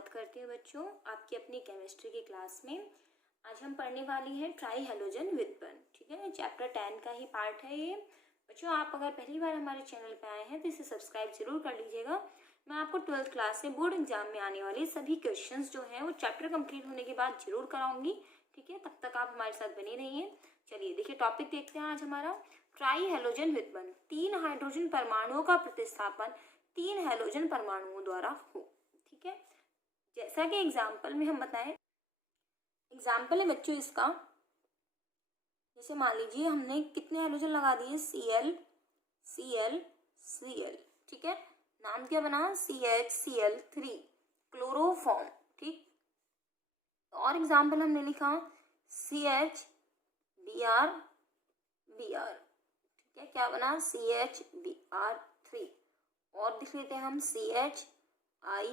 स्वागत करती हूँ बच्चों आपकी अपनी केमिस्ट्री की क्लास में। आज हम पढ़ने वाली हैं ट्राई हेलोजन विद बन। ठीक है, चैप्टर 10 का ही पार्ट है ये। बच्चों आप अगर पहली बार हमारे चैनल पे आए हैं तो इसे सब्सक्राइब जरूर कर लीजिएगा। मैं आपको 12th क्लास से बोर्ड एग्जाम में आने वाले सभी क्वेश्चंस जो हैं वो चैप्टर कंप्लीट होने के बाद जरूर कराऊंगी। ठीक है, तब तक आप हमारे साथ बने रहिए। चलिए देखिए, टॉपिक देखते हैं आज हमारा ट्राई हेलोजन विद बन। 3 हाइड्रोजन परमाणुओं का प्रतिस्थापन 3 हेलोजन परमाणुओं द्वारा हो। ठीक है, जैसा कि एग्जाम्पल में हम बताएं, एग्जाम्पल है बच्चों इसका, जैसे मान लीजिए हमने कितने हेलोजन लगा दिए, Cl Cl Cl। ठीक है, नाम क्या बना, CHCl3 क्लोरोफॉर्म। ठीक, और एग्जाम्पल हमने लिखा CHBr Br। ठीक है, क्या बना, CHBr3। और लिख लेते हैं हम CHI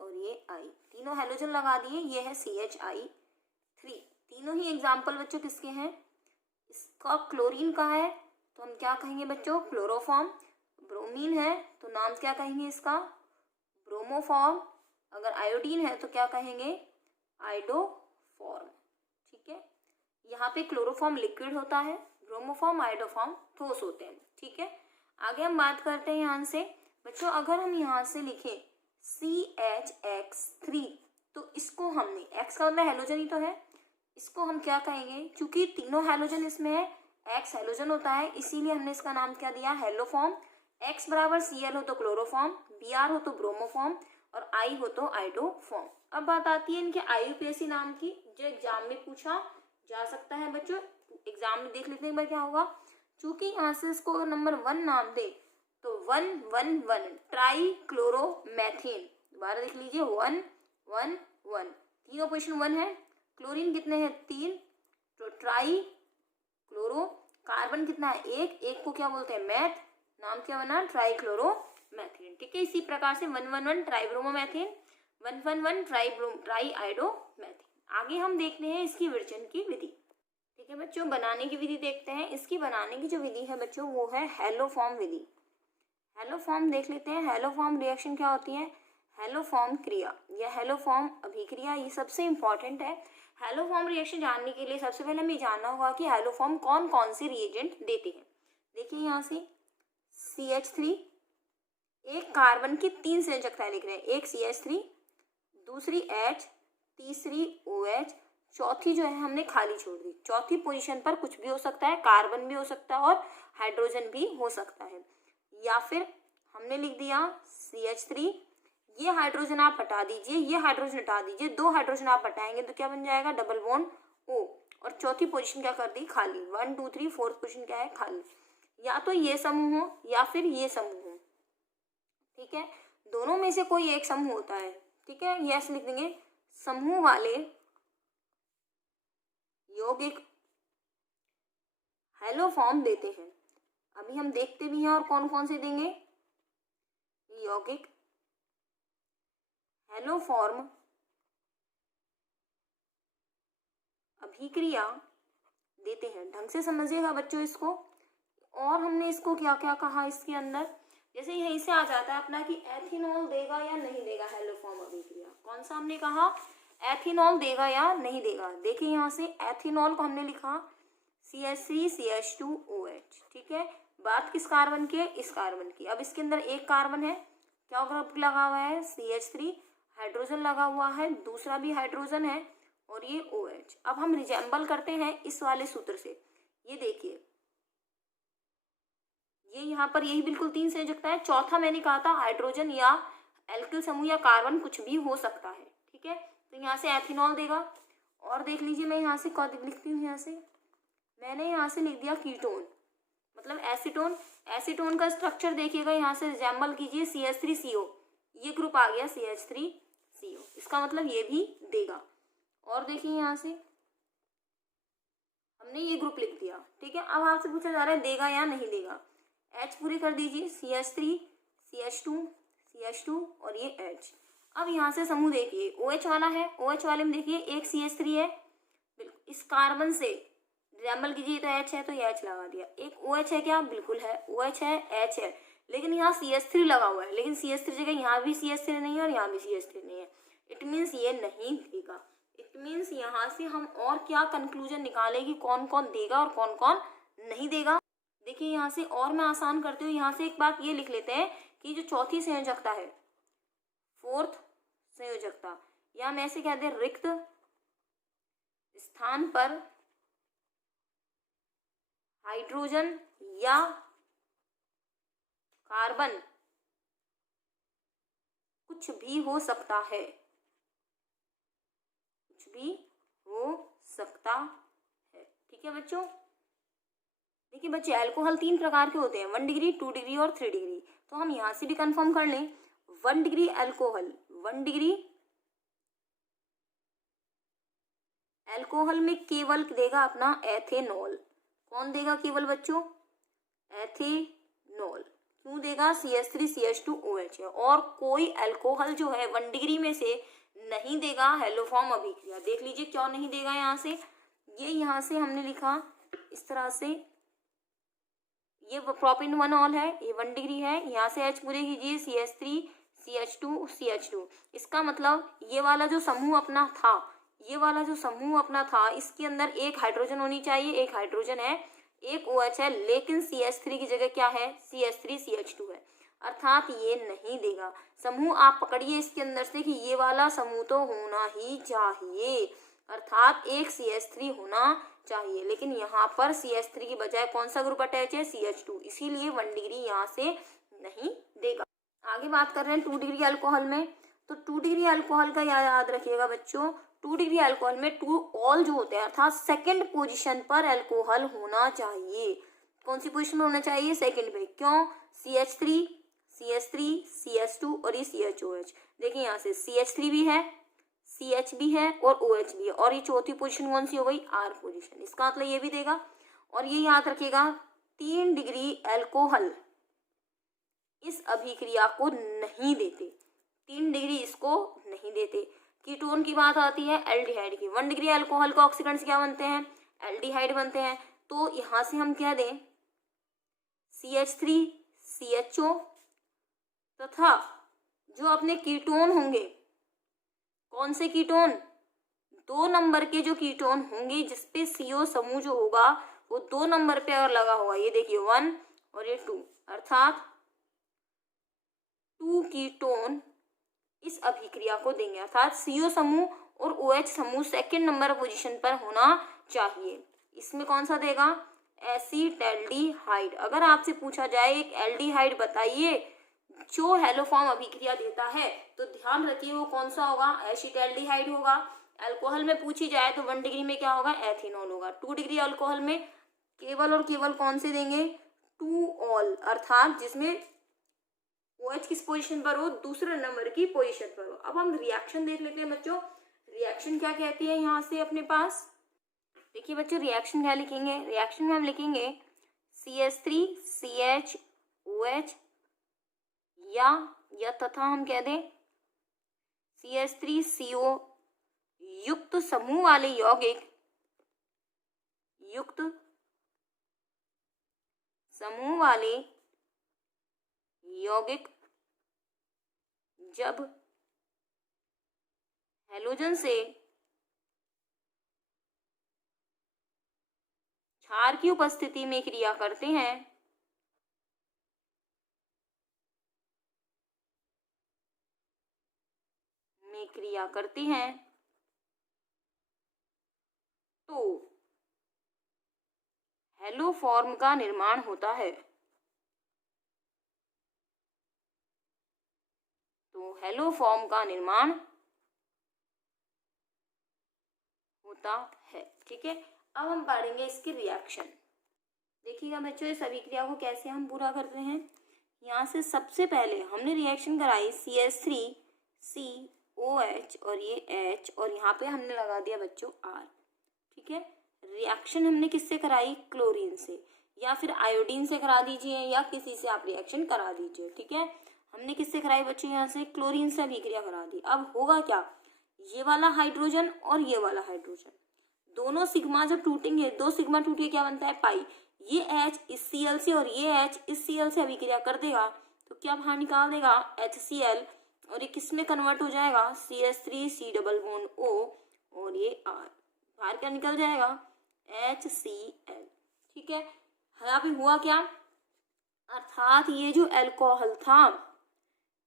और ये I, तीनों हेलोजन लगा दिए, ये है CHI3। तीनों ही एग्जाम्पल बच्चों किसके हैं, इसका क्लोरीन का है तो हम क्या कहेंगे बच्चों, क्लोरोफॉर्म। ब्रोमीन है तो नाम क्या कहेंगे इसका, ब्रोमोफॉर्म। अगर आयोडीन है तो क्या कहेंगे, आइडोफॉर्म। ठीक है, यहाँ पे क्लोरोफॉर्म लिक्विड होता है, ब्रोमोफॉर्म आइडोफॉर्म ठोस होते हैं। ठीक है, आगे हम बात करते हैं यहाँ से बच्चों, अगर हम यहाँ से लिखें CHX3 तो इसको हमने, X का मतलब हेलोजन ही तो है, इसको हम क्या कहेंगे, क्योंकि तीनों हेलोजन इसमें है, X हेलोजन होता है, इसीलिए हमने इसका नाम क्या दिया, हेलोफॉर्म। X बराबर Cl हो तो क्लोरोफॉर्म, Br हो तो ब्रोमोफॉर्म और I हो तो आइडोफॉर्म। अब बात आती है इनके IUPAC नाम की, जो एग्जाम में पूछा जा सकता है बच्चों। एग्जाम में देख लेते हैं एक बार क्या होगा। चूंकि यहाँ से इसको नंबर 1 नाम दे तो 111 ट्राई क्लोरोमेथेन। दोबारा देख लीजिए, 111, तीनों पोजिशन 1 है। क्लोरीन कितने हैं, 3, तो ट्राई क्लोरो। कार्बन कितना है, 1 को क्या बोलते हैं, मैथ, नाम क्या बना, ट्राई क्लोरोमेथेन। ठीक है, इसी प्रकार से 111 ट्राई ब्रोमोमेथेन, 111 ट्राई आइडोमेथेन। आगे हम देखते हैं इसकी विरचन की विधि। ठीक है बच्चों, बनाने की विधि देखते हैं। इसकी बनाने की जो विधि है बच्चों वो है हेलोफॉर्म विधि। हेलोफॉर्म देख लेते हैं। हेलोफॉर्म रिएक्शन क्या होती है, हेलोफॉर्म क्रिया या हेलोफॉर्म अभिक्रिया, ये सबसे इंपॉर्टेंट है। हेलोफॉर्म रिएक्शन जानने के लिए सबसे पहले हमें जानना होगा कि हेलोफॉर्म कौन कौन से रिएजेंट देते हैं। देखिए यहाँ से CH3, एक कार्बन की 3 संयोजकताएं लिख रहे हैं, एक CH3, दूसरी H, तीसरी OH, चौथी जो है हमने खाली छोड़ दी। चौथी पोजीशन पर कुछ भी हो सकता है, कार्बन भी हो सकता है और हाइड्रोजन भी हो सकता है। या फिर हमने लिख दिया CH3, ये हाइड्रोजन आप हटा दीजिए, ये हाइड्रोजन हटा दीजिए, 2 हाइड्रोजन आप हटाएंगे तो क्या बन जाएगा, डबल बॉन्ड O। और चौथी पोजीशन क्या कर दी, खाली। 1 2 3 4th पोजीशन क्या है, खाली। या तो ये समूह हो या फिर ये समूह हो। ठीक है, दोनों में से कोई एक समूह होता है। ठीक है, ये ऐसे लिख देंगे, समूह वाले यौगिक हेलोफॉर्म देते हैं। अभी हम देखते भी हैं और कौन कौन से देंगे, यौगिक हेलोफॉर्म अभिक्रिया देते हैं। ढंग से समझिएगा बच्चों इसको। और हमने इसको क्या क्या कहा इसके अंदर, जैसे यहीं से आ जाता है अपना कि एथिनॉल देगा या नहीं देगा हेलोफॉर्म अभिक्रिया। कौन सा हमने कहा, एथिनॉल देगा या नहीं देगा। देखिए यहाँ से एथिनॉल को हमने लिखा CH3 CH2OH। ठीक है, बात किस कार्बन की है, इस कार्बन की। अब इसके अंदर एक कार्बन है, क्या ग्रुप लगा हुआ है, CH3, हाइड्रोजन लगा हुआ है, दूसरा भी हाइड्रोजन है और ये OH। अब हम रिजेंबल करते हैं इस वाले सूत्र से। ये देखिए, ये यहाँ पर यही बिल्कुल 3 संयोजकता है। चौथा मैंने कहा था हाइड्रोजन या एल्किल समूह या कार्बन कुछ भी हो सकता है। ठीक है, तो यहाँ से एथिनॉल देगा। और देख लीजिए, मैं यहाँ से कौन लिखती हूँ, यहाँ से मैंने यहाँ से लिख दिया कीटोन, मतलब एसीटोन। एसीटोन का स्ट्रक्चर देखिएगा, यहाँ से रिजेंबल कीजिए, CH3CO, ये ग्रुप आ गया CH3CO, इसका मतलब ये भी देगा। और देखिए यहाँ से हमने ये ग्रुप लिख दिया। ठीक है, अब आपसे पूछा जा रहा है देगा या नहीं देगा। H पूरी कर दीजिए, CH3 CH2 और ये H। अब यहाँ से समूह देखिए, OH वाला है, OH वाले में देखिए एक CH3 है, इस कार्बन से रिजेंबल कीजिए तो H है तो ये H लगा दिया। एक OH है क्या, बिल्कुल है, OH है, H है, लेकिन यहाँ CH3 लगा हुआ है, लेकिन CH3 जगह यहाँ भी CH3 नहीं है और यहाँ भी CH3 नहीं है। इट मीन्स ये नहीं देगा। इट मीन्स यहाँ से हम और क्या कंक्लूजन निकाले कि कौन कौन देगा और कौन कौन नहीं देगा। देखिए यहाँ से और मैं आसान करती हूँ, यहाँ से एक बात ये लिख लेते हैं कि जो चौथी संयोजकता है, फोर्थ संयोजकता, या हम ऐसे कहते हैं रिक्त स्थान पर हाइड्रोजन या कार्बन कुछ भी हो सकता है, कुछ भी हो सकता है। ठीक है बच्चों। देखिए बच्चे, अल्कोहल 3 प्रकार के होते हैं, 1 डिग्री, 2 डिग्री और 3 डिग्री। तो हम यहाँ से भी कंफर्म कर लें, 1 डिग्री अल्कोहल, 1 डिग्री अल्कोहल में केवल देगा अपना एथेनॉल। कौन देगा केवल बच्चों? एथेनॉल। क्यों देगा? CH3CH2OH है। और कोई अल्कोहल जो है 1 डिग्री में से नहीं देगा हेलोफॉर्म अभिक्रिया। देख लीजिए क्यों नहीं देगा। यहाँ से ये यहाँ से हमने लिखा इस तरह से, ये प्रोपेन 1 ऑल है, ये 1 डिग्री है, यहाँ से H पूरे कीजिए, CH3CH2CH2। इसका मतलब ये वाला जो समूह अपना था, ये वाला जो समूह अपना था, इसके अंदर एक हाइड्रोजन होनी चाहिए, एक हाइड्रोजन है, एक OH है, लेकिन CH3 की जगह क्या है? CH3CH2 है, अर्थात ये नहीं देगा। समूह आप पकड़िए इसके अंदर से कि ये वाला समूह तो होना ही चाहिए, अर्थात एक CH3 होना चाहिए, लेकिन यहाँ पर CH3 की बजाय कौन सा ग्रुप अटैच है? CH2, इसीलिए 1 डिग्री यहाँ से नहीं देगा। आगे बात कर रहे हैं 2 डिग्री अल्कोहल में। तो 2 डिग्री अल्कोहल का याद रखिएगा बच्चों, 2 डिग्री अल्कोहल में 2 ऑल जो होते हैं, अर्थात सेकंड पोजीशन पर अल्कोहल होना चाहिए। कौन सी पोजीशन में होना चाहिए? सेकंड पे। क्यों? CH3, CH3, CH2 और ये CHOH। देखिए यहाँ से CH3 भी है, CH भी है और OH भी है, और ये चौथी पोजीशन कौन सी हो गई? R position. इसका मतलब ये भी देगा। और ये याद रखिएगा 3 डिग्री अल्कोहल इस अभिक्रिया को नहीं देते, 3 डिग्री इसको नहीं देते। कीटोन की बात आती है एल्डिहाइड की। 1 डिग्री अल्कोहल के ऑक्सीडेंट्स क्या बनते हैं? एल्डिहाइड बनते हैं। तो यहाँ से हम कह दें CH3CHO तथा जो अपने कीटोन होंगे, कौन से कीटोन? 2 नंबर के जो कीटोन होंगे जिसपे CO समूह जो होगा वो 2 नंबर पे अगर लगा होगा, ये देखिए 1 और ये 2, अर्थात 2 कीटोन इस अभिक्रिया को देंगे, अर्थात CO समूह और OH समूह सेकंड नंबर पोजीशन पर होना चाहिए। इसमें कौन सा देगा? एसिटैल्डिहाइड। अगर आपसे पूछा जाए एक एल्डिहाइड बताइए जो हेलोफॉर्म अभिक्रिया देता है, तो ध्यान रखिए वो कौन सा होगा? एसिटैल्डिहाइड होगा। अल्कोहल में पूछी जाए तो 1 डिग्री में क्या होगा? एथेनॉल होगा। 2 डिग्री अल्कोहल में केवल और केवल कौन से देंगे? 2 ऑल, अर्थात जिसमें OH किस पोजीशन पर हो? दूसरे नंबर की पोजीशन पर हो। अब हम रिएक्शन देख लेते हैं बच्चों, रिएक्शन क्या कहती है यहाँ से अपने पास। देखिए बच्चों, रिएक्शन क्या लिखेंगे? रिएक्शन में हम लिखेंगे CH3CHOH या तथा हम कह दें CH3CO युक्त समूह वाले यौगिक, युक्त समूह वाले यौगिक जब हैलोजन से क्षार की उपस्थिति में क्रिया करते हैं, तो हेलोफॉर्म का निर्माण होता है। तो हेलोफॉर्म का निर्माण होता है। ठीक है, अब हम पढ़ेंगे इसके रिएक्शन। देखिएगा बच्चों, इस अभिक्रिया को कैसे हम पूरा करते हैं। यहाँ से सबसे पहले हमने रिएक्शन कराई CH3COH और ये H, और यहाँ पे हमने लगा दिया बच्चों R। ठीक है, रिएक्शन हमने किससे कराई? क्लोरीन से, या फिर आयोडीन से करा दीजिए, या किसी से आप रिएक्शन करा दीजिए। ठीक है, हमने किससे कराई बच्चों? यहाँ से क्लोरीन से अभिक्रिया करा दी। अब होगा क्या? ये वाला हाइड्रोजन और ये वाला हाइड्रोजन, दोनों सिग्मा जब टूटेंगे, 2 सिग्मा टूट के क्या बनता है? पाई। ये H इस Cl से और ये H इस Cl से अभिक्रिया कर देगा तो क्या बाहर निकाल देगा HCl, और ये किस में कन्वर्ट हो जाएगा CH3 C double bond O और ये R, बाहर क्या निकल जाएगा HCl। ठीक है, यहाँ पे हुआ क्या, अर्थात ये जो अल्कोहल था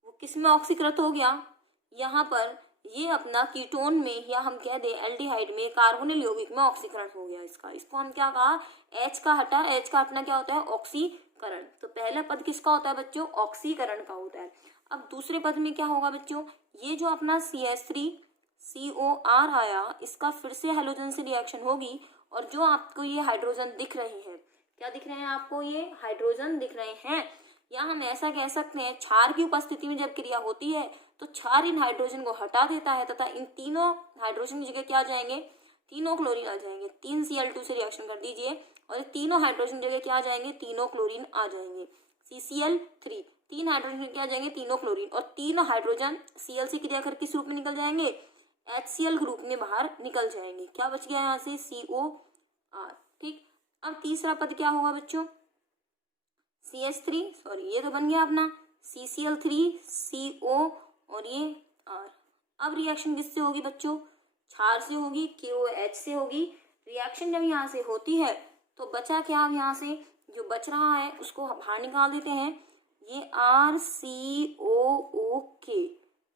वो किस में ऑक्सीकृत हो गया, यहाँ पर ये अपना कीटोन में या हम कह दें एल्डिहाइड में कार्बोनिल यौगिक में ऑक्सीकरण हो गया इसका। इसको हम क्या कहा, H का हटा, H का हटना क्या होता है ऑक्सीकरण। तो पहला पद किसका होता है बच्चों, ऑक्सीकरण का होता है। अब दूसरे पद में क्या होगा बच्चों, ये जो अपना CH3COR आया इसका फिर से हैलोजन से रिएक्शन होगी और जो आपको ये हाइड्रोजन दिख रहे हैं, क्या दिख रहे हैं आपको, ये हाइड्रोजन दिख रहे हैं, या हम ऐसा कह सकते हैं क्षार की उपस्थिति में जब क्रिया होती है तो क्षार इन हाइड्रोजन को हटा देता है तथा इन तीनों हाइड्रोजन की जगह क्या आ जाएंगे, तीनों क्लोरीन आ जाएंगे। 3Cl2 से रिएक्शन कर दीजिए और तीनों हाइड्रोजन जगह क्या आ जाएंगे, तीनों क्लोरीन आ जाएंगे। CCl3, 3 हाइड्रोजन क्या आ जाएंगे, तीनों क्लोरीन, और तीनों हाइड्रोजन Cl से क्रिया कर किस रूप में निकल जाएंगे, HCl ग्रुप में बाहर निकल जाएंगे। क्या बच गया यहाँ से COR। ठीक, अब तीसरा पद क्या होगा बच्चों, CH3 सॉरी ये तो बन गया अपना CCl3CO और ये R। अब रिएक्शन किससे होगी बच्चों, क्षार से होगी, KOH से होगी। रिएक्शन जब यहाँ से होती है तो बचा क्या, अब यहाँ से जो बच रहा है उसको बाहर निकाल देते हैं, ये RCOOK,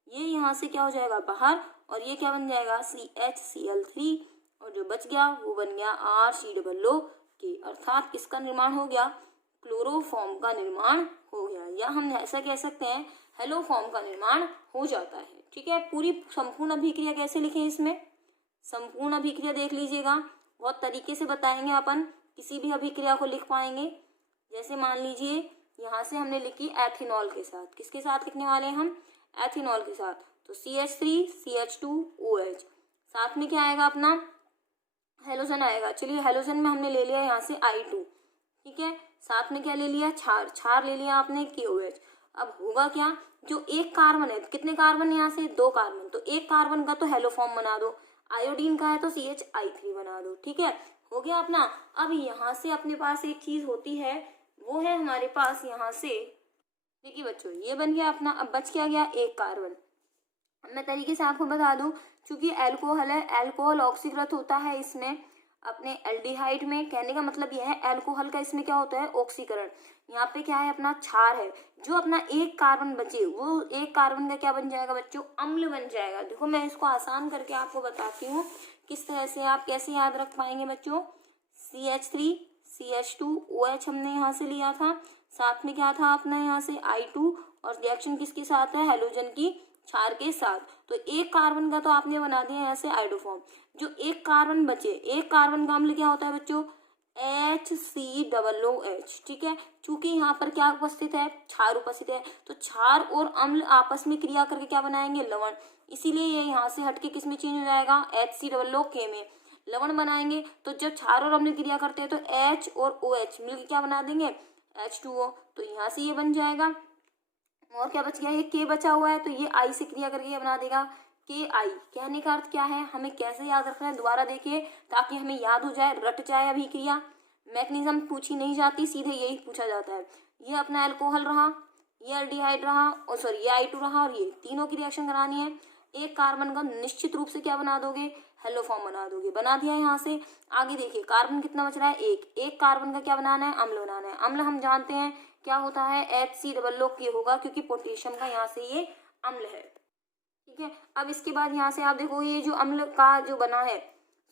ये यहाँ से क्या हो जाएगा बाहर, और ये क्या बन जाएगा CHCl3, और जो बच गया वो बन गया RCOOK। अर्थात किसका निर्माण हो गया, क्लोरोफॉर्म का निर्माण हो गया, या हम ऐसा कह सकते हैं हेलोफॉर्म का निर्माण हो जाता है। ठीक है, पूरी संपूर्ण अभिक्रिया कैसे लिखें, इसमें संपूर्ण अभिक्रिया देख लीजिएगा, बहुत तरीके से बताएंगे अपन, किसी भी अभिक्रिया को लिख पाएंगे। जैसे मान लीजिए यहाँ से हमने लिखी एथेनॉल के साथ, किसके साथ लिखने वाले हैं हम, एथेनॉल के साथ, तो CH3CH2OH, साथ में क्या आएगा अपना हेलोजन आएगा। चलिए हेलोजन में हमने ले लिया यहाँ से I2, ठीक है, साथ में क्या ले लिया, क्षार ले लिया आपने KOH। अब होगा क्या, जो एक कार्बन है, कितने कार्बन यहाँ से, 2 कार्बन, तो एक कार्बन का तो हेलोफॉर्म बना दो, आयोडीन का है तो CHI3 बना दो। ठीक है, हो गया अपना। अब यहाँ से अपने पास एक चीज होती है, वो है हमारे पास यहाँ से, देखिए बच्चों ये बन गया अपना। अब बच क्या गया, एक कार्बन। मैं तरीके से आपको बता दूं, चूंकि अल्कोहल है, अल्कोहल ऑक्सीकृत होता है इसमें अपने एल्डिहाइड में, कहने का मतलब यह है अल्कोहल का इसमें क्या होता है ऑक्सीकरण। यहाँ पे क्या है अपना क्षार है, जो अपना एक कार्बन बचे वो एक कार्बन का क्या बन जाएगा बच्चों, अम्ल बन जाएगा। देखो मैं इसको आसान करके आपको बताती हूँ किस तरह से आप कैसे याद रख पाएंगे बच्चों। CH3CH2OH हमने यहाँ से लिया था, साथ में क्या था अपना यहाँ से I2, और रिएक्शन किसके साथ है, हेलोजन की क्षार के साथ। तो एक कार्बन का तो आपने बना दिया यहाँ से आइडोफॉर्म। जो एक कार्बन बचे, एक कार्बन का अम्ल क्या होता है बच्चों, HCOOH। ठीक है, चूंकि यहाँ पर क्या उपस्थित है, क्षार उपस्थित है, तो क्षार और अम्ल आपस में क्रिया करके क्या बनाएंगे, लवण। इसीलिए ये यहाँ से हटके किस में चेंज हो जाएगा, HCOOK में लवण बनाएंगे। तो जब क्षार और अम्ल क्रिया करते हैं तो H और OH मिलकर क्या बना देंगे, H2O। तो यहाँ से ये बन जाएगा, और क्या बच गया, ये K बचा हुआ है, तो ये I से क्रिया करके ये बना देगा KI। कहने का अर्थ क्या है, हमें कैसे याद रखना है, दोबारा देखिए ताकि हमें याद हो जाए, रट जाए अभिक्रिया। मैग्नीशियम पूछी नहीं जाती, सीधे यही पूछा जाता है। ये अपना अल्कोहल रहा, ये एल्डिहाइड रहा, और सॉरी ये I2 रहा, और ये तीनों की रिएक्शन करानी है। एक कार्बन का निश्चित रूप से क्या बना दोगे, हेलोफॉर्म बना दोगे। बना दिया यहाँ से। आगे देखिए कार्बन कितना बच रहा है, एक कार्बन का क्या बनाना है, अम्ल बनाना है। अम्ल हम जानते हैं क्या होता है, HCOOK होगा, क्योंकि पोटेशियम का यहाँ से ये अम्ल है। ठीक है, अब इसके बाद यहाँ से आप देखो ये जो अम्ल का जो बना है,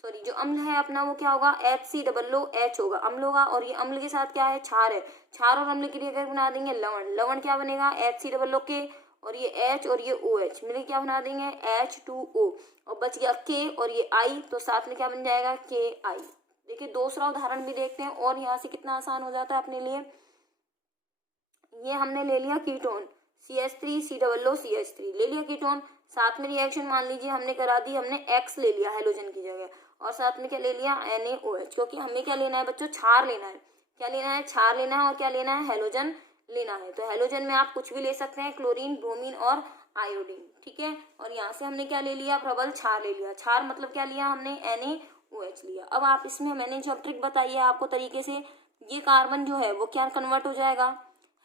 सॉरी जो अम्ल है अपना वो क्या होगा, HCOOH होगा, अम्ल होगा, और ये अम्ल के साथ क्या है, क्षार है। क्षार और अम्ल की क्रिया बना देंगे लवण। लवण क्या बनेगा, HCOOK, और ये H और ये OH मिलकर क्या बना देंगे, H2O, और बच गया K और ये I, तो साथ में क्या बन जाएगा, KI। देखिए दूसरा उदाहरण भी देखते हैं, और यहाँ से कितना आसान हो जाता है अपने लिए। ये हमने ले लिया कीटोन CH3COOCH3 ले लिया कीटोन, साथ में रिएक्शन मान लीजिए हमने करा दी, हमने X ले लिया हेलोजन की जगह, और साथ में क्या ले लिया NaOH, क्योंकि हमें क्या लेना है बच्चों, क्षार लेना है। क्या लेना है, क्षार लेना है, और क्या लेना है, हेलोजन लेना है। तो हेलोजन में आप कुछ भी ले सकते हैं, क्लोरीन, ब्रोमीन और आयोडीन। ठीक है, और यहाँ से हमने क्या ले लिया, प्रबल क्षार ले लिया। क्षार मतलब क्या लिया हमने, NaOH लिया। अब आप इसमें मैंने जो ट्रिक बताई है आपको तरीके से, ये कार्बन जो है वो क्या कन्वर्ट हो जाएगा,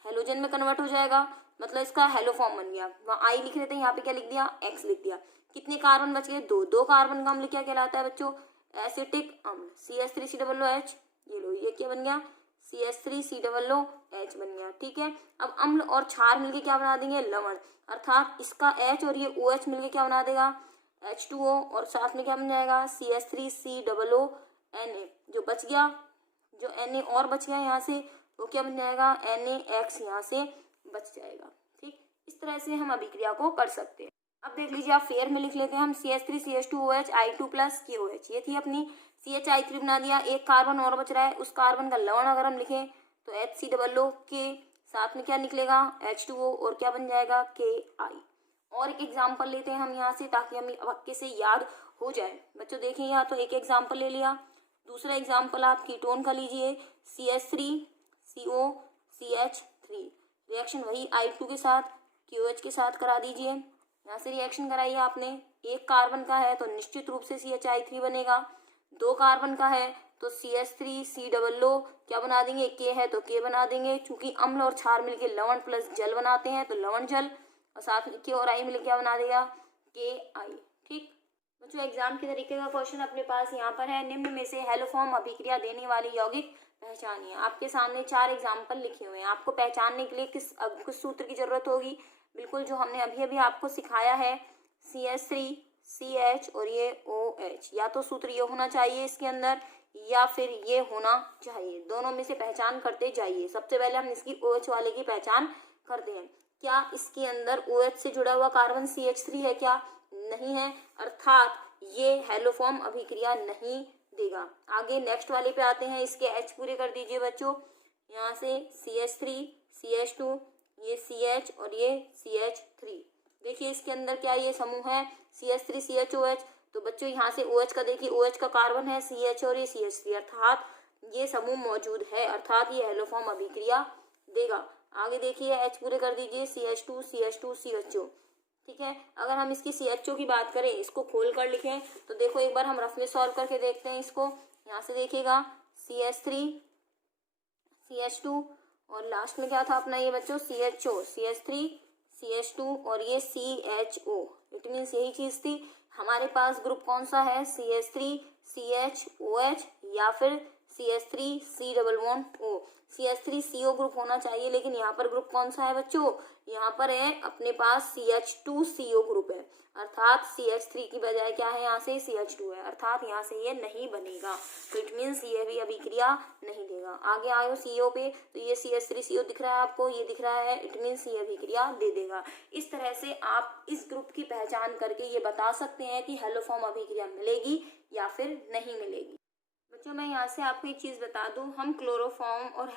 हेलोजन में कन्वर्ट हो जाएगा, मतलब इसका हेलो फॉर्म बन गया। वहाँ आई लिख रहे थे, यहाँ पे क्या लिख दिया, एक्स लिख दिया। कितने कार्बन बच गए, दो कार्बन का अम्ल क्या कहलाता है बच्चों, एसिटिक अम्ल, CH3COOH। ये लो, ये क्या बन गया, CH3COOH बन गया। ठीक है, अब अम्ल और क्षार मिलके क्या बना देंगे, लवण, अर्थात इसका H और ये OH मिलके क्या बना देगा, H2O, और साथ में क्या बन जाएगा, CH3COONA। जो बच गया, जो Na और बच गया यहाँ से, वो क्या बन जाएगा, NaX यहाँ से बच जाएगा। ठीक, इस तरह से हम अभिक्रिया को कर सकते हैं। अब देख लीजिए, आप फेयर में लिख लेते हैं हम, CH3CH2OH I2 + KOH। ये थी अपनी, CHI3 बना दिया, एक कार्बन और बच रहा है, उस कार्बन का लवण अगर हम लिखें तो HCOOK, साथ में क्या निकलेगा, H2O, और क्या बन जाएगा, KI। और एक एग्जाम्पल लेते हैं हम यहाँ से, ताकि हमें वाक्य से याद हो जाए। बच्चों देखें, यहाँ तो एक एग्जाम्पल ले लिया, दूसरा एग्जाम्पल आप कीटोन का लीजिए, CH3COCH3। रिएक्शन वही I2 के साथ KOH के साथ करा दीजिए। यहाँ से रिएक्शन कराइए आपने, एक कार्बन का है तो निश्चित रूप से CHI3 बनेगा, दो कार्बन का है तो CH3COO क्या बना देंगे, K है तो K बना देंगे। चूंकि अम्ल और क्षार मिलके लवण प्लस जल बनाते हैं तो लवण जल, और साथ में K और I मिलकर क्या बना देगा, KI। ठीक बच्चों, एग्जाम के तरीके का क्वेश्चन अपने पास यहाँ पर है, निम्न में से हेलोफॉर्म अभिक्रिया देने वाली यौगिक पहचानिए। आपके सामने 4 एग्जाम्पल लिखे हुए हैं, आपको पहचानने के लिए किस सूत्र की जरूरत होगी, बिल्कुल जो हमने अभी अभी आपको सिखाया है, CH3CH और ये OH। या तो सूत्र ये होना चाहिए इसके अंदर, या फिर ये होना चाहिए, दोनों में से पहचान करते जाइए। सबसे पहले हम इसकी OH वाले की पहचान करते हैं। क्या इसके अंदर OH से जुड़ा हुआ कार्बन CH3 है क्या, नहीं है, अर्थात ये हेलोफॉर्म अभिक्रिया नहीं देगा। आगे नेक्स्ट वाले पे आते हैं, इसके H पूरे कर दीजिए बच्चों। यहाँ से CH3 CH2, ये CH और ये CH3। देखिए इसके अंदर क्या ये समूह है, CH3CHOH। तो बच्चों यहाँ से OH का देखिए, OH का कार्बन है CH और ये CH3, अर्थात ये समूह मौजूद है, अर्थात ये हेलोफॉर्म अभिक्रिया देगा। आगे देखिए H पूरे कर दीजिए, CH2 CH2 CHO। ठीक है, अगर हम इसकी CHO की बात करें, इसको खोल कर लिखें तो देखो एक बार हम रफ में सॉल्व करके देखते हैं इसको। यहाँ से देखिएगा CH3 CH2 और लास्ट में क्या था अपना ये बच्चों, CHO, CH3 CH2 और ये CHO। इट मीन्स यही चीज थी। हमारे पास ग्रुप कौन सा है, CH3 CHOH या फिर CH3 C++O। CH3CO ग्रुप होना चाहिए, लेकिन यहाँ पर ग्रुप कौन सा है बच्चों, यहाँ पर है अपने पास CH2CO ग्रुप है, अर्थात CH3 की बजाय क्या है यहाँ से CH2 है, अर्थात यहाँ से ये नहीं बनेगा। तो इट मीन्स ये भी अभिक्रिया नहीं देगा। आगे आयो CO पे, तो ये CH3CO दिख रहा है आपको, ये दिख रहा है, इट मीन्स ये अभिक्रिया दे देगा। इस तरह से आप इस ग्रुप की पहचान करके ये बता सकते हैं कि हेलोफॉर्म अभिक्रिया मिलेगी या फिर नहीं मिलेगी। बच्चों मैं यहाँ से आपको एक चीज़ बता दूँ, हम क्लोरोफॉर्म और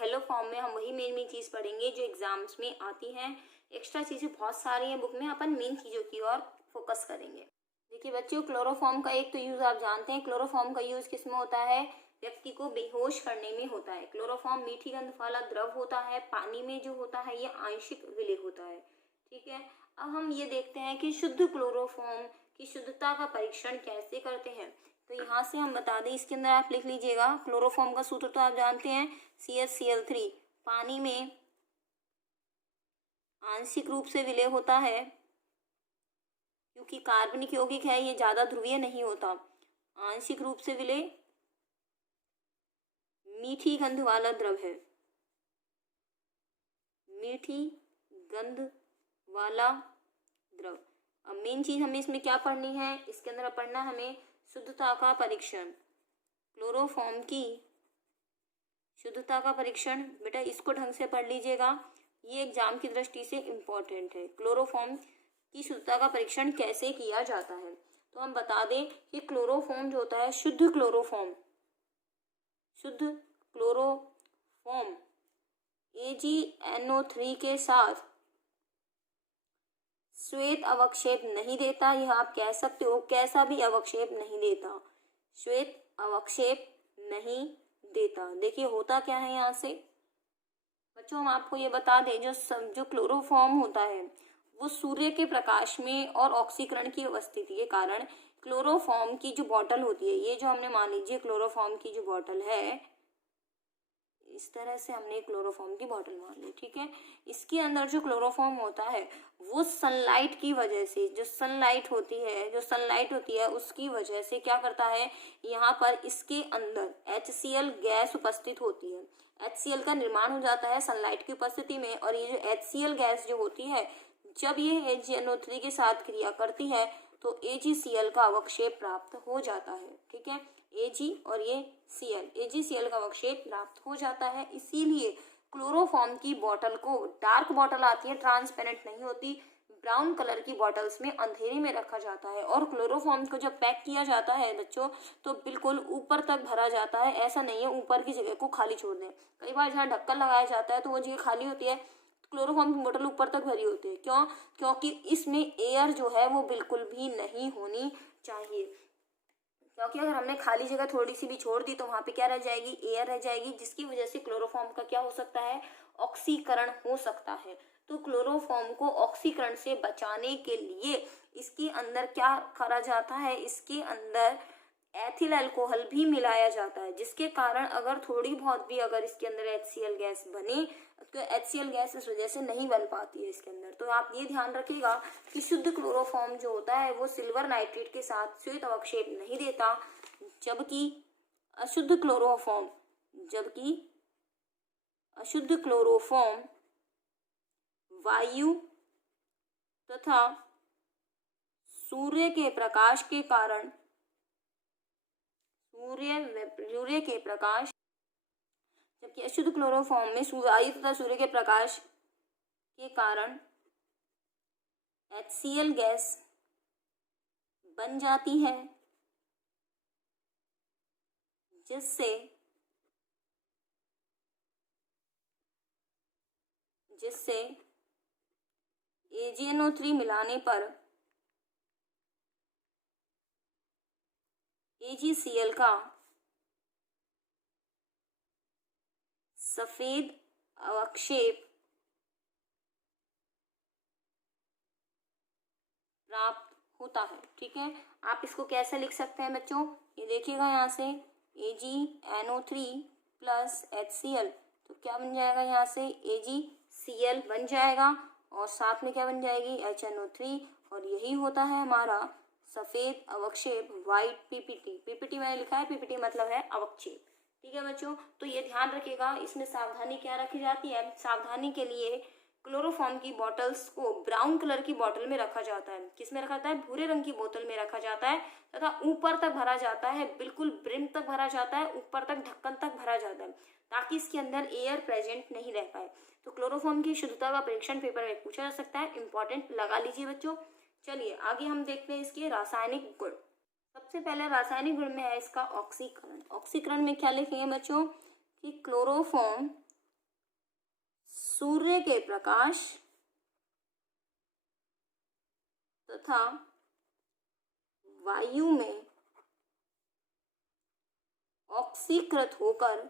हेलोफॉर्म में हम वही मेन चीज़ पढ़ेंगे जो एग्जाम्स में आती हैं। एक्स्ट्रा चीज़ें बहुत सारी हैं बुक में, अपन मेन चीज़ों की ओर फोकस करेंगे। देखिए बच्चों, क्लोरोफॉर्म का एक तो यूज़ आप जानते हैं, क्लोरोफॉर्म का यूज़ किस में होता है, व्यक्ति को बेहोश करने में होता है। क्लोरोफॉर्म मीठी गंध वाला द्रव होता है, पानी में जो होता है ये आंशिक विलय होता है। ठीक है, अब हम ये देखते हैं कि शुद्ध क्लोरोफॉर्म की शुद्धता का परीक्षण कैसे करते हैं। तो यहाँ से हम बता दें, इसके अंदर आप लिख लीजिएगा, क्लोरोफॉर्म का सूत्र तो आप जानते हैं, CHCl3 पानी में आंशिक रूप से विलय होता है, क्योंकि कार्बनिक यौगिक है ये ज्यादा ध्रुवीय नहीं होता। आंशिक रूप से विलय मीठी गंध वाला द्रव है, मीठी गंध वाला द्रव। अब मेन चीज हमें इसमें क्या पढ़नी है, इसके अंदर पढ़ना हमें शुद्धता का परीक्षण, क्लोरोफॉर्म की शुद्धता का परीक्षण। बेटा इसको ढंग से पढ़ लीजिएगा, ये एग्जाम की दृष्टि से इम्पोर्टेंट है। क्लोरोफॉर्म की शुद्धता का परीक्षण कैसे किया जाता है, तो हम बता दें कि क्लोरोफॉर्म जो होता है, शुद्ध क्लोरोफॉर्म AgNO3 के साथ श्वेत अवक्षेप नहीं देता। यह आप कह सकते हो, कैसा भी अवक्षेप नहीं देता, श्वेत अवक्षेप नहीं देता। देखिए होता क्या है यहाँ से बच्चों, हम आपको ये बता दें, जो क्लोरोफॉर्म होता है वो सूर्य के प्रकाश में और ऑक्सीकरण की उपस्थिति के कारण क्लोरोफॉर्म की जो बॉटल होती है, ये जो हमने मान लीजिए क्लोरोफॉर्म की जो बॉटल है, इस तरह से हमने क्लोरोफॉर्म की बॉटल मान ली, ठीक है। इसके अंदर जो क्लोरोफॉर्म होता है वो सनलाइट की वजह से, जो सनलाइट होती है उसकी वजह से क्या करता है, यहाँ पर इसके अंदर HCl गैस उपस्थित होती है। HCl का निर्माण हो जाता है सनलाइट की उपस्थिति में, और ये जो HCl गैस जो होती है जब ये AgNO3 के साथ क्रिया करती है तो AgCl का अवक्षेप प्राप्त हो जाता है, ठीक है। Ag और ये AgCl का अवक्षेप प्राप्त हो जाता है। इसीलिए क्लोरोफॉर्म की बॉटल को, डार्क बॉटल आती है, ट्रांसपेरेंट नहीं होती, ब्राउन कलर की बॉटल्स में अंधेरे में रखा जाता है। और क्लोरोफॉर्म को जब पैक किया जाता है बच्चों तो बिल्कुल ऊपर तक भरा जाता है, ऐसा नहीं है ऊपर की जगह को खाली छोड़ दें। कई बार जहाँ ढक्कन लगाया जाता है तो वो जगह खाली होती है, क्लोरोफॉर्म की बोतल ऊपर तक भरी होती है। क्यों? क्योंकि इसमें एयर जो है वो बिल्कुल भी नहीं होनी चाहिए, क्योंकि अगर हमने खाली जगह थोड़ी सी भी छोड़ दी तो वहाँ पे क्या रह जाएगी, एयर रह जाएगी, जिसकी वजह से क्लोरोफॉर्म का क्या हो सकता है, ऑक्सीकरण हो सकता है। तो क्लोरोफॉर्म को ऑक्सीकरण से बचाने के लिए इसके अंदर क्या करा जाता है, इसके अंदर एथिल अल्कोहल भी मिलाया जाता है, जिसके कारण अगर थोड़ी बहुत भी अगर इसके अंदर HCl गैस बने तो HCl गैस इस वजह से नहीं बन पाती है इसके अंदर। तो आप ये ध्यान रखिएगा कि शुद्ध क्लोरोफॉर्म जो होता है वो सिल्वर नाइट्रेट के साथ श्वेत अवक्षेप नहीं देता, जबकि अशुद्ध क्लोरोफॉर्म वायु तथा सूर्य के प्रकाश, जबकि अशुद्ध क्लोरोफॉर्म में वायु तथा सूर्य के प्रकाश के कारण HCl गैस बन जाती है, जिससे AgNO3 मिलाने पर AgCl का सफेद अवक्षेप प्राप्त होता है, ठीक है। आप इसको कैसे लिख सकते हैं बच्चों, ये देखिएगा यहाँ से AgNO3 प्लस HCl, तो क्या बन जाएगा, यहाँ से AgCl बन जाएगा और साथ में क्या बन जाएगी, HNO3, और यही होता है हमारा सफेद अवक्षेप, व्हाइट PPT मैंने लिखा है, PPT मतलब है अवक्षेप, ठीक है बच्चों। तो ये ध्यान रखिएगा, इसमें सावधानी क्या रखी जाती है, सावधानी के लिए क्लोरोफॉर्म की बॉटल्स को ब्राउन कलर की बॉटल में रखा जाता है, किसमें रखा जाता है, भूरे रंग की बोतल में रखा जाता है, तथा ऊपर तक भरा जाता है, बिल्कुल ब्रिम तक भरा जाता है, ऊपर तक ढक्कन तक भरा जाता है, ताकि इसके अंदर एयर प्रेजेंट नहीं रह पाए। तो क्लोरोफॉर्म की शुद्धता का परीक्षण पेपर में पूछा जा सकता है, इंपॉर्टेंट लगा लीजिए बच्चों। चलिए आगे हम देखते हैं इसके रासायनिक गुण। सबसे पहले रासायनिक गुण में है इसका ऑक्सीकरण। ऑक्सीकरण में क्या लिखेंगे बच्चों कि क्लोरोफॉर्म सूर्य के प्रकाश तथा वायु में ऑक्सीकृत होकर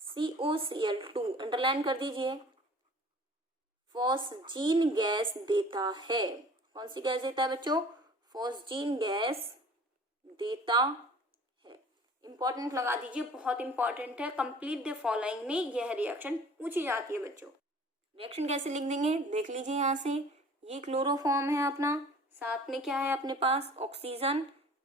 COCl2, अंडरलाइन कर दीजिए, फॉस्जीन गैस देता है। कौन सी गैस देता है बच्चों, फॉस्जीन गैस देता है। इंपॉर्टेंट लगा दीजिए, बहुत इंपॉर्टेंट है, कंप्लीट द फॉलोइंग में यह रिएक्शन पूछी जाती है बच्चों। रिएक्शन कैसे लिख देंगे, देख लीजिए यहाँ से, ये क्लोरोफॉर्म है अपना, साथ में क्या है अपने पास, ऑक्सीजन,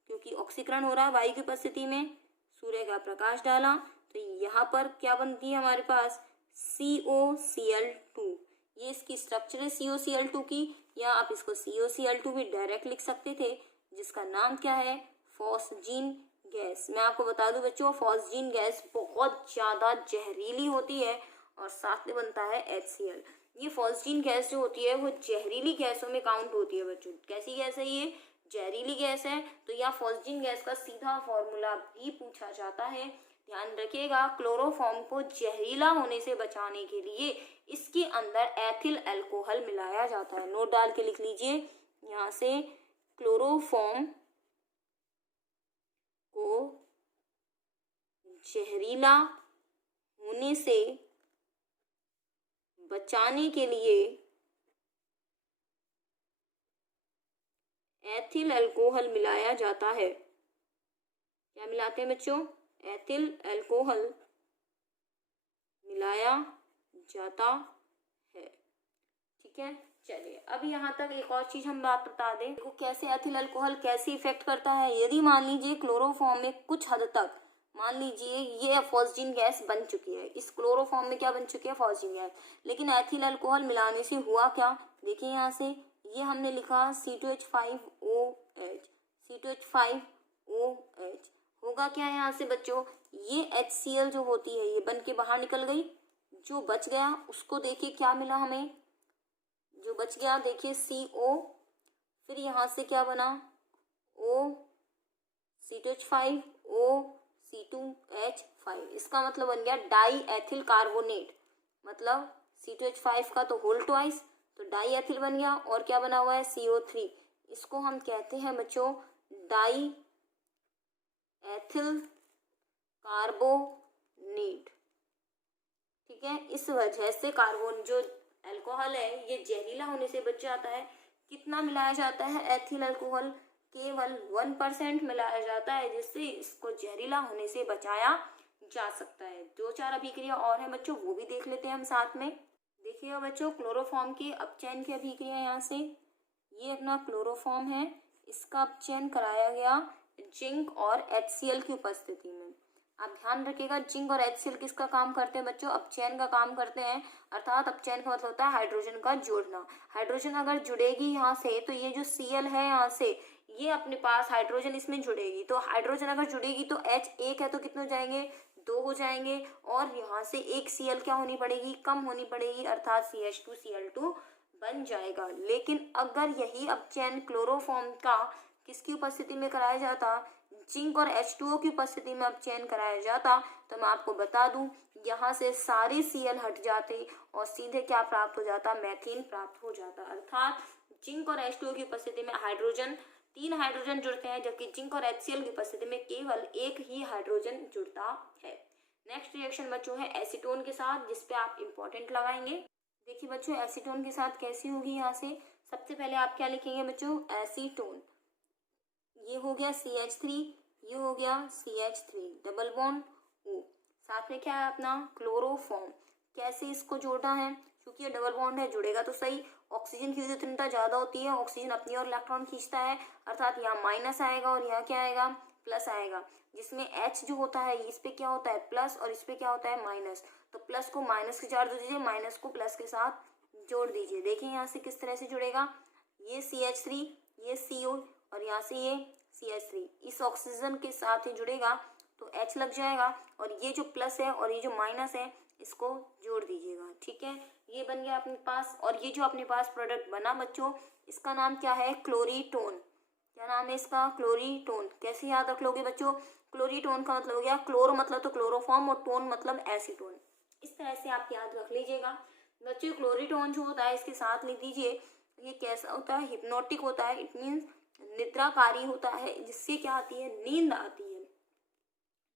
क्योंकि ऑक्सीकरण हो रहा है वायु की उपस्थिति में, सूर्य का प्रकाश डाला, तो यहाँ पर क्या बनती है हमारे पास, COCl2। ये इसकी स्ट्रक्चर है COCl2 की, या आप इसको COCl2 भी डायरेक्ट लिख सकते थे, जिसका नाम क्या है, फॉस्जीन गैस। मैं आपको बता दूं बच्चों, फॉस्जीन गैस बहुत ज़्यादा जहरीली होती है और साथ में बनता है HCl। ये फॉस्जीन गैस जो होती है वो जहरीली गैसों में काउंट होती है बच्चों। कैसी गैस है ये, जहरीली गैस है। तो यह फॉस्जीन गैस का सीधा फॉर्मूला भी पूछा जाता है। ध्यान रखिएगा, क्लोरोफॉर्म को जहरीला होने से बचाने के लिए इसके अंदर एथिल अल्कोहल मिलाया जाता है। नोट डाल के लिख लीजिए यहाँ से, क्लोरोफॉर्म को जहरीला होने से बचाने के लिए एथिल अल्कोहल मिलाया जाता है। क्या मिलाते हैं बच्चों, एथिल अल्कोहल मिलाया जाता है। ठीक है, चलिए अब यहाँ तक एक और चीज हम बात बता दें, देखो कैसे एथिल अल्कोहल कैसे इफेक्ट करता है। यदि मान लीजिए क्लोरोफॉर्म में कुछ हद तक मान लीजिए ये फॉस्जीन गैस बन चुकी है, इस क्लोरोफॉर्म में क्या बन चुकी है, फॉस्जीन गैस, लेकिन एथिल अल्कोहल मिलाने से हुआ क्या, देखिए यहाँ से ये हमने लिखा C2H5OH, C2H5OH, होगा क्या यहाँ से बच्चों, ये HCl जो होती है ये बन के बाहर निकल गई, जो बच गया उसको देखिए क्या मिला हमें, जो बच गया देखिए CO, फिर यहाँ से क्या बना O, C2H5O, C2H5, इसका मतलब बन गया डाई एथिल कार्बोनेट, मतलब C2H5 का तो होल ट्वाइस, तो डाई एथिल बन गया, और क्या बना हुआ है CO3, इसको हम कहते हैं बच्चों डाई एथिल कार्बोनेट। ठीक है, इस वजह से कार्बन जो अल्कोहल है ये जहरीला होने से बच जाता है। कितना मिलाया जाता है एथिल अल्कोहल, केवल 1% मिलाया जाता है, जिससे इसको जहरीला होने से बचाया जा सकता है। 2-4 अभिक्रिया और है बच्चों, वो भी देख लेते हैं हम साथ में। देखिए बच्चों क्लोरोफॉर्म की अपचयन की अभिक्रिया, यहाँ से ये अपना क्लोरोफॉर्म है, इसका अपचयन कराया गया जिंक और HCl की उपस्थिति में। आप ध्यान रखिएगा जिंक और HCl किसका काम करते हैं बच्चों, अपचयन का काम करते हैं, अर्थात अपचयन का मतलब होता है हाइड्रोजन का जोड़ना। हाइड्रोजन अगर जुड़ेगी यहाँ से तो ये जो Cl है यहाँ से ये अपने पास हाइड्रोजन इसमें जुड़ेगी, तो हाइड्रोजन अगर जुड़ेगी तो H एक है तो कितने हो जाएंगे, 2 हो जाएंगे, और यहाँ से एक Cl क्या होनी पड़ेगी, कम होनी पड़ेगी, अर्थात CH2Cl2 बन जाएगा। लेकिन अगर यही अपचयन क्लोरोफॉर्म का किसकी उपस्थिति में कराया जाता, जिंक और H2O की उपस्थिति में अपचयन कराया जाता, तो मैं आपको बता दूं यहाँ से सारे Cl हट जाते और सीधे क्या प्राप्त हो जाता, मैथेन प्राप्त हो जाता, अर्थात जिंक और H2O की उपस्थिति में हाइड्रोजन 3 हाइड्रोजन जुड़ते हैं, जबकि जिंक और HCl की उपस्थिति में केवल एक ही हाइड्रोजन जुड़ता है। नेक्स्ट रिएक्शन बच्चों है एसीटोन के साथ, जिसपे आप इंपॉर्टेंट लगाएंगे। देखिए बच्चों एसीटोन के साथ कैसी होगी, यहाँ से सबसे पहले आप क्या लिखेंगे बच्चों, एसीटोन, ये हो गया CH3, ये हो गया CH3 डबल बॉन्ड O, साथ में क्या है अपना क्लोरोफॉर्म, कैसे इसको जोड़ना है, क्योंकि ये डबल बॉन्ड है जुड़ेगा तो सही, ऑक्सीजन की विद्युत ज्यादा होती है, ऑक्सीजन अपनी ओर इलेक्ट्रॉन खींचता है, अर्थात यहाँ माइनस आएगा और यहाँ क्या आएगा, प्लस आएगा, जिसमें H जो होता है इस पे क्या होता है प्लस और इस पे क्या होता है माइनस, तो प्लस को माइनस के चार्ज दीजिए, माइनस को प्लस के साथ जोड़ दीजिए। देखिए यहाँ से किस तरह से जुड़ेगा, ये CH3, ये CO और यहाँ से ये CH3 इस ऑक्सीजन के साथ ही जुड़ेगा तो H लग जाएगा, और ये जो प्लस है और ये जो माइनस है इसको जोड़ दीजिएगा। ठीक है, ये बन गया अपने पास, और ये जो अपने पास प्रोडक्ट बना बच्चों इसका नाम क्या है, क्लोरीटोन। क्या नाम है इसका, क्लोरीटोन। कैसे याद रख लोगे बच्चों, क्लोरीटोन का मतलब हो गया क्लोरो मतलब तो क्लोरोफॉर्म और टोन मतलब एसीटोन, इस तरह से आप याद रख लीजिएगा बच्चों। क्लोरीटोन जो होता है इसके साथ लिख दीजिए, ये कैसा होता है, हिप्नोटिक होता है, इट मीन्स निद्राकारी होता है, जिससे क्या आती है, नींद आती है।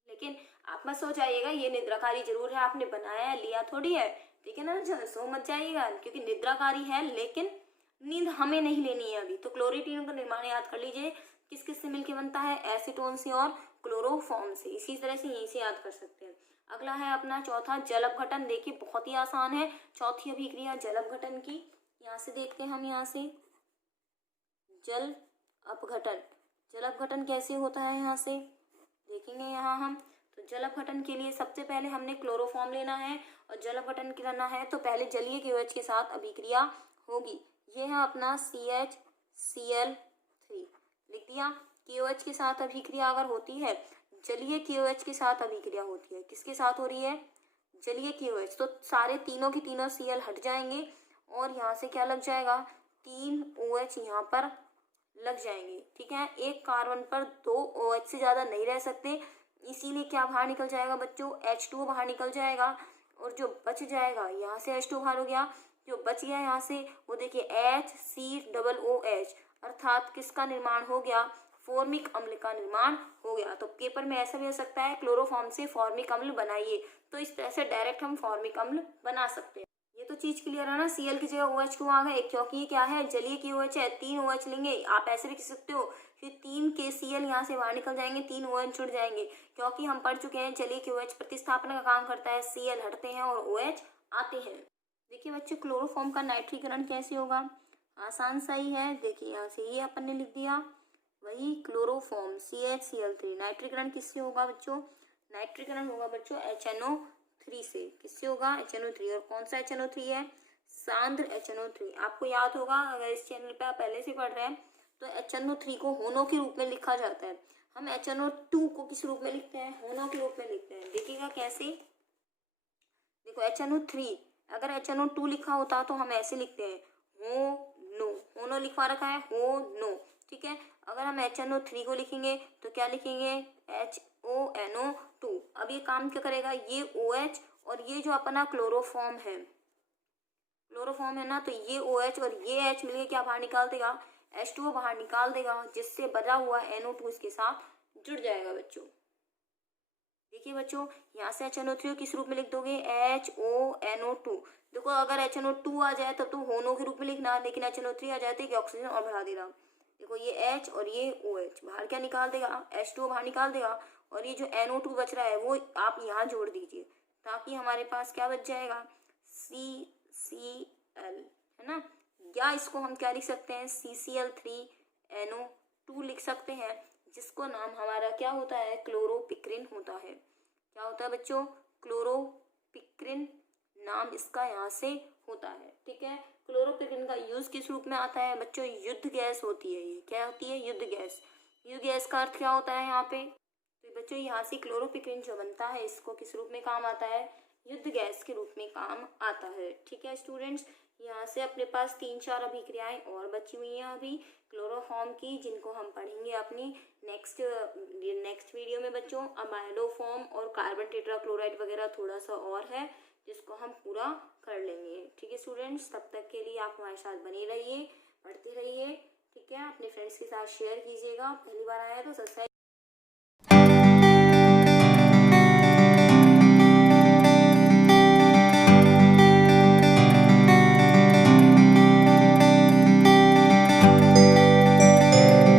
लेकिन आप मत सो जाइएगा ये निद्राकारी जरूर है, आपने बनाया लिया थोड़ी है, ठीक है ना, सो मत जाइएगा, क्योंकि निद्राकारी है लेकिन नींद हमें नहीं लेनी है अभी। तो क्लोरीटोन का निर्माण याद कर लीजिए, किस किस से मिलकर बनता है, एसीटोन से और क्लोरोफॉर्म से, इसी तरह से यहीं से याद कर सकते हैं। अगला है अपना चौथा जल अपघटन। देखिए बहुत ही आसान है, चौथी अभिक्रिया जल अपघटन की, यहाँ से देखते हैं हम, यहाँ से जल अपघटन। जल अपघटन कैसे होता है यहाँ से देखेंगे यहाँ हम, तो जल अपघटन के लिए सबसे पहले हमने क्लोरोफॉर्म लेना है, और जल अपघटन करना है तो पहले जलीय KOH के साथ अभिक्रिया होगी। ये है अपना CHCl3 लिख दिया, KOH के साथ अभिक्रिया अगर होती है, जलीय KOH के साथ अभिक्रिया होती है, किसके साथ हो रही है, जलीय KOH, तो सारे तीनों की तीनों Cl हट जाएंगे और यहाँ से क्या लग जाएगा, 3 OH यहाँ पर लग जाएंगे। ठीक है, एक कार्बन पर 2 OH से ज्यादा नहीं रह सकते, इसीलिए क्या बाहर निकल जाएगा बच्चों, H2O बाहर निकल जाएगा, और जो बच जाएगा यहाँ से H2O बाहर हो गया, जो बच गया यहाँ से वो देखिए HCOOH, अर्थात किसका निर्माण हो गया, फॉर्मिक अम्ल का निर्माण हो गया। तो पेपर में ऐसा भी हो सकता है क्लोरोफॉर्म से फॉर्मिक अम्ल बनाइए, तो इस तरह से डायरेक्ट हम फॉर्मिक अम्ल बना सकते हैं। ये तो तो चीज क्लियर है ना, Cl की जगह OH क्यों आ गए, क्योंकि ये क्या है, जलीय की OH है, 3 OH लेंगे, आप ऐसे भी लिख सकते हो, फिर 3 के Cl यहाँ से बाहर निकल जाएंगे, 3 OH जुड़ जाएंगे, क्योंकि हम पढ़ चुके हैं जलीय की OH प्रतिस्थापन का काम करता है, Cl हटते हैं और OH आते हैं। देखिए बच्चों, क्लोरोफॉर्म का नाइट्रीकरण कैसे होगा, आसान सा ही है। देखिए यहाँ से ये अपन ने लिख दिया, वही क्लोरोफॉर्म CHCl3, नाइट्रीकरण किससे होगा बच्चों, नाइट्रीकरण होगा बच्चों HNO3 से। किससे होगा, HNO3, और कौन सा HNO3 है, सांद्र HNO3। आपको याद होगा, अगर इस चैनल पे आप पहले से पढ़ रहे हैं तो HNO3 को होनो के रूप में लिखा जाता है। हम HNO2 को किस रूप में लिखते हैं, होनो के रूप में लिखते हैं। देखिएगा कैसे, देखो HNO3, अगर HNO2 लिखा होता तो हम ऐसे लिखते हैं, होनो, होनो लिखवा रखा है, होनो, ठीक है। अगर हम HNO3 को लिखेंगे तो क्या लिखेंगे, HONO2। अब ये काम क्या करेगा, ये OH और ये जो अपना क्लोरोफॉर्म है, क्लोरोफॉर्म है ना, तो ये OH और ये H मिलके क्या बाहर निकाल देगा, H2O बाहर निकाल देगा, जिससे बचा हुआ NO2 इसके साथ जुड़ जाएगा बच्चों। देखिए बच्चों, यहाँ से HNO3 किस रूप में लिख दोगे, HONO2। देखो अगर HNO2 आ जाए तब तो होनो के रूप में लिखना, लेकिन HNO3 आ जाए तो ऑक्सीजन और बढ़ा देगा। देखो ये H और ये OH बाहर क्या निकाल देगा, H2O बाहर निकाल देगा, और ये जो NO2 बच रहा है वो आप यहाँ जोड़ दीजिए, ताकि हमारे पास क्या बच जाएगा, CCl, है ना। या इसको हम क्या लिख सकते हैं, CCl3NO2 लिख सकते हैं, जिसको नाम हमारा क्या होता है, क्लोरोपिक्रिन होता है। क्या होता है बच्चों, क्लोरोपिक्रिन नाम इसका यहाँ से होता है, ठीक है। क्लोरोपिक्रिन का यूज किस रूप में आता है बच्चों, युद्ध गैस होती है ये, क्या होती है, युद्ध गैस। युद्ध गैस का अर्थ क्या होता है यहाँ पे, तो बच्चों यहाँ से क्लोरोपिक्रिन जो बनता है इसको किस रूप में काम आता है, युद्ध गैस के रूप में काम आता है, ठीक है स्टूडेंट्स। यहाँ से अपने पास 3-4 अभिक्रियाएं और बची हुई हैं अभी क्लोरोफॉर्म की, जिनको हम पढ़ेंगे अपनी नेक्स्ट वीडियो में बच्चों। अमाइडोफॉर्म और कार्बन टेट्राक्लोराइड वगैरह थोड़ा सा और है, जिसको हम पूरा कर लेंगे, ठीक है स्टूडेंट्स। तब तक के लिए आप हमारे साथ बने रहिए, पढ़ते रहिए, ठीक है। अपने फ्रेंड्स के साथ शेयर कीजिएगा, पहली बार आया तो सब्सक्राइब